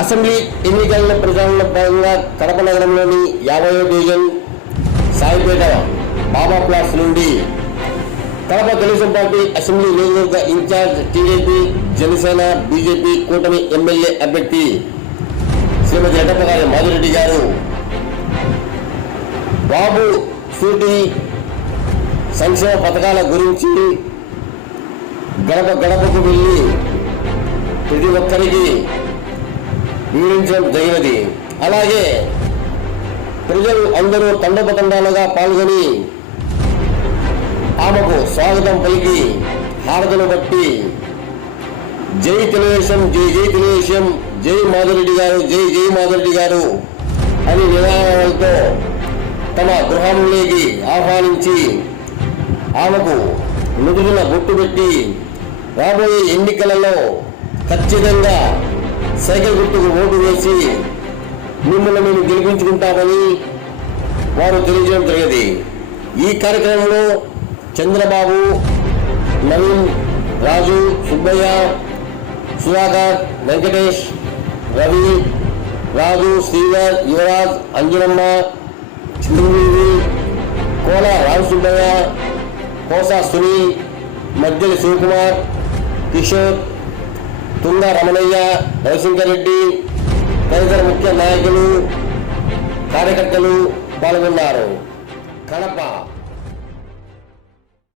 Assembly ఎన్నికల ప్రచారంలో భాగంగా కడప నగరంలోని యాభై డివిజన్ సాయిపేట బాబా ప్లాస్ నుండి కడప తెలుగుదేశం పార్టీ అసెంబ్లీ నియోజకవర్గ in charge TDP Janasena BJP కూటమి ఎమ్మెల్యే అభ్యర్థి శ్రీమతి ఎడపగారి మాధురెడ్డి గారు బాబు సూటి సంక్షేమ పథకాల గురించి గడప గడపకు వెళ్ళి ప్రతి ఒక్కరికి వివరించడం జరిగినది. అలాగే ప్రజలు అందరూ తండపతండాలుగా పాల్గొని ఆమెకు స్వాగతం పలికి హారతను బట్టి జై తెలుగుదేశం జై జై తెలుగుదేశం జై మాధురెడ్డి గారు జై జై మాధురెడ్డి గారు అని నినాదాలతో తమ గృహంలోకి ఆహ్వానించి ఆమెకు నుదుటిన బొట్టు పెట్టి రాబోయే ఎన్నికలలో ఖచ్చితంగా సైకిల్ గుర్తుకు ఓటు వేసి మిమ్మల్ని మేము గెలిపించుకుంటామని వారు తెలియజేయడం జరిగింది. ఈ కార్యక్రమంలో చంద్రబాబు నవీన్ రాజు సుబ్బయ్య సుధాకర్ వెంకటేష్ రవి రాజు శ్రీధర్ యువరాజ్ అంజనమ్మ చిరంజీవి కోల రాజు సుబ్బయ్య కోసా సునీ మధ్యలి శివకుమార్ కిషోర్ తుంగ రమణయ్య రవిశంకర్ రెడ్డి తదితర ముఖ్య నాయకులు కార్యకర్తలు పాల్గొన్నారు. కడప.